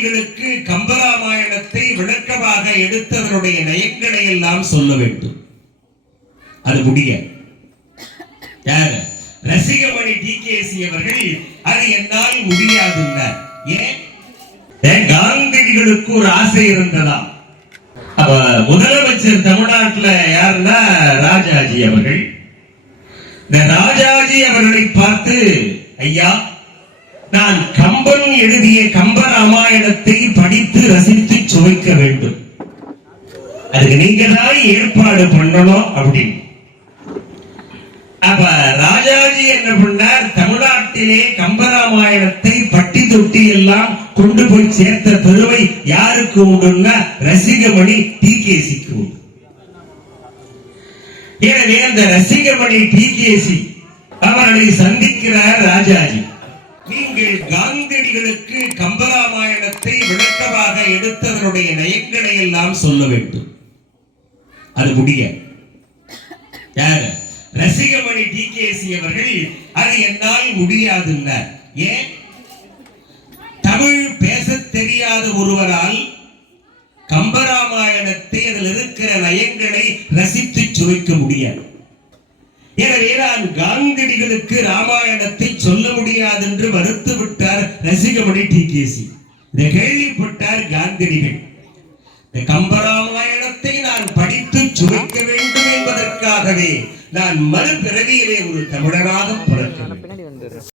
ஞானிகளுக்கு கம்பராமாயணத்தை விளக்கமாக எடுத்தவருடைய நயங்களை எல்லாம் சொல்ல வேண்டும். அது முடிய. யாரு? ரசிகமணி டிகேசி அவர்கள் அது என்னால் முடியாதுன்னார் ஏன்? ஏன் ஒரு ஆசை இருந்ததா? அப்ப முதலமைச்சர் தமிழ்நாட்டில் யாருன்னா ராஜாஜி அவர்கள். இந்த ராஜாஜி அவர்களை பார்த்து ஐயா நான் கம்பன் எழுதிய கம்ப ராமாயணத்தை படித்து ரசித்து சுவைக்க வேண்டும். அதுக்கு நீங்க தான் ஏற்பாடு பண்ணணும் அப்படின்னு. அப்ப ராஜாஜி என்ன பண்ணார்? தமிழ்நாட்டிலே கம்பராமாயணத்தை பட்டி தொட்டி எல்லாம் கொண்டு போய் சேர்த்த பெருமை யாருக்கு உண்டுன்னா ரசிகமணி டி கேசிக்கு உண்டு. எனவே அந்த ரசிகமணி டி கேசி அவர்களை சந்திக்கிறார் ராஜாஜி. காந்தியடிகளுக்கு கம்பராமாயணத்தை விளக்கமாக எடுத்தவருடைய நயங்களை எல்லாம் சொல்ல வேண்டும். அது முடிய. யாரு? ரசிகமணி டிகேசி அவர்கள் அது என்னால் முடியாதுன்னார் ஏன்? தமிழ் பேச தெரியாத ஒருவரால் கம்பராமாயணத்தை அதில் இருக்கிற நயங்களை ரசித்து சுவைக்க முடியாது. எனவே நான் காந்தியடிகளுக்கு ராமாயணத்தை சொல்ல என்று மறுத்து விட்டார் ரசிகமணி டி டிகேசி இதை கேள்விப்பட்டார் காந்தியடிகள். இந்த கம்பராமாயணத்தை நான் படித்து சுவைக்க வேண்டும் என்பதற்காகவே நான் மறுபிறவியிலே ஒரு தமிழராக பிறக்கிறேன்.